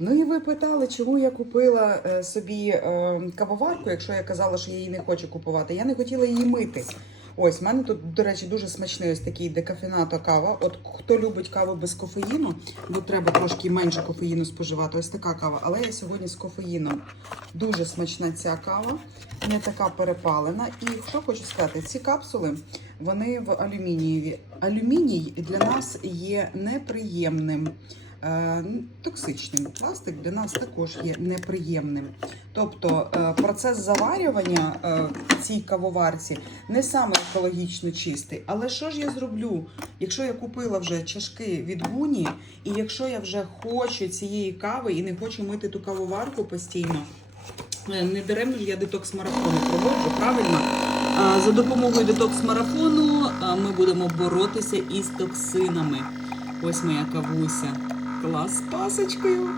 Ну і ви питали, чому я купила е, собі е, кавоварку, якщо я казала, що я її не хочу купувати. Я не хотіла її мити. Ось, в мене тут, до речі, дуже смачний ось такий декафінато кава. От хто любить каву без кофеїну, бо треба трошки менше кофеїну споживати. Ось така кава. Але я сьогодні з кофеїном. Дуже смачна ця кава, не така перепалена. І що хочу сказати, ці капсули вони в алюмінієві. Алюміній для нас є неприємним. Е, Токсичним пластик для нас також є неприємним. Тобто е, процес заварювання е, в цій кавоварці не саме екологічно чистий. Але що ж я зроблю, якщо я купила вже чашки від Гуні, і якщо я вже хочу цієї кави і не хочу мити ту кавоварку постійно, не даремно ж я детокс марафону проводжу, правильно? За допомогою детокс марафону ми будемо боротися із токсинами. Ось моя кавуся. Клас пасочкою.